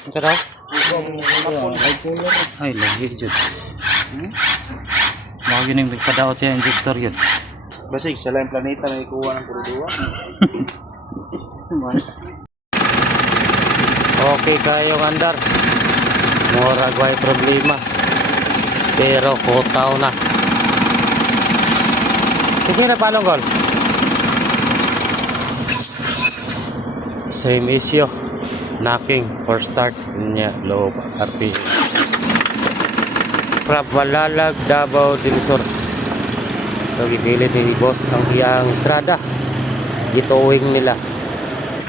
Ano daw? Ay, lagi dyan. Mga yun yung padaot siya injector yun. Basig, sa laing planeta may kuha ng puro Mars. Okay kayong andar. Murag way problema. Pero kutaw na. Kasi na palong gol. Same issue. Knocking for start niya low RPM. Prabalalag Davao del Sur. So gipilit ni boss ang iyang strada. Gitowing nila.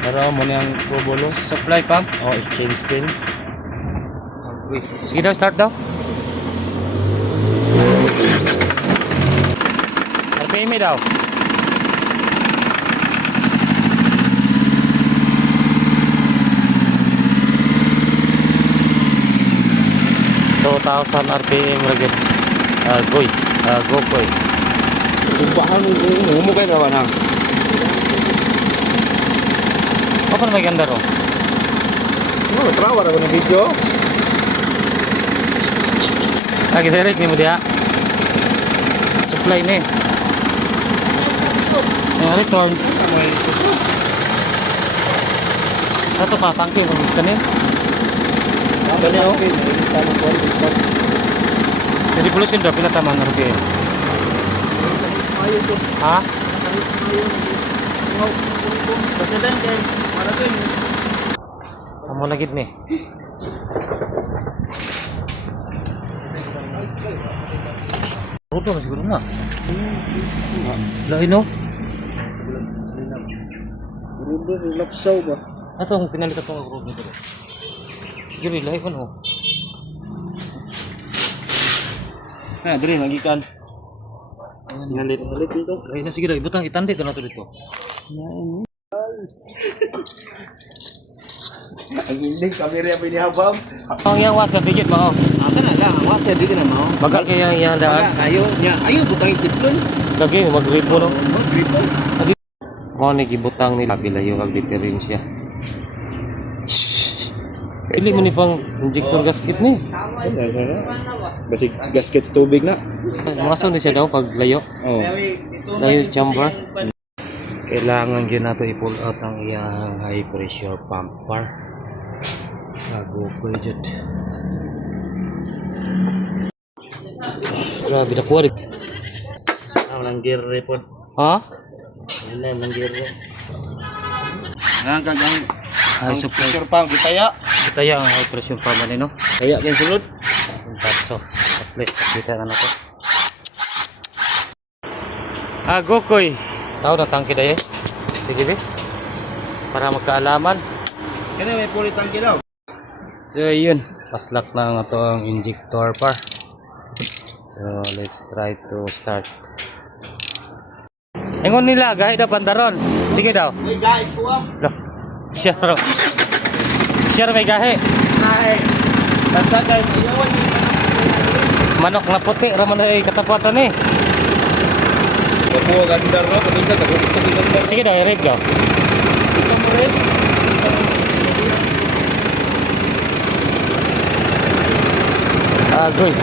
Pero mo niyang probolos. Supply pump. Oh, exchange pin. Sige daw, start daw. RPM daw. $2,000 RPM ragit. Gokoy. Umpahan mo kay kawan ha. Apa na may ganda ro? Ano, trawa ra ng video. Lagi direct ni mo dia. Supply ni. Return. Satu pa tangke mo kanin. Ganyan. Jadi pulusin daw pila taman RPM. Ha? Kamu lagi nih. Udah masih gulung lah. Lah ino. Rudo lapsaw ba? Atau ang pinalit atong group nito. Giri lahi kan oh. Na, dire lagi kan. Ngalit dito. Ay na sige daw ibutang itandi to na to dito. Ang hindi kamera pinihabam. Ang yang washer digit mo. Ata na lang, wasa di ka na mo. Bagal kaya yang daan. Ayo, nya, ayo butang itlon. Lagi mag-gripo no. Gripo. Mo ni gibutang nila bilayo kag diferensya. Pili mo ni pang injector gasket ni. Basic gasket tubig na. Maso ni siya daw pag layo. Oh. Layo sa chamber. Kailangan yun nato i-pull out ang iyang high pressure pumper. Bago ko dyan. Grabe na kuha rin. Walang gear report. Ha? Wala mang gear. Nagagang High supply. pressure pump gitaya. Kita ang high pressure pumper ni no. Kaya kay sulod. So, at least nakita na nato. Gokoy. Tao na tangke dayo. Sige be. Para magkaalaman. Kani may pulit ang daw. So yun, paslak na nga to ang injector par. So let's try to start. Ingon nila, gahi daw pandaron. Sige daw. Hey guys, kuwam. Loh, siya raw. Siya raw may gahi. Ay. Basta kay iyawan ni Manok na puti, raman ay katapatan eh. Kamu ganda ro, paminsan ka. Sige daw, i-rate daw. Ito mo rin. Goy.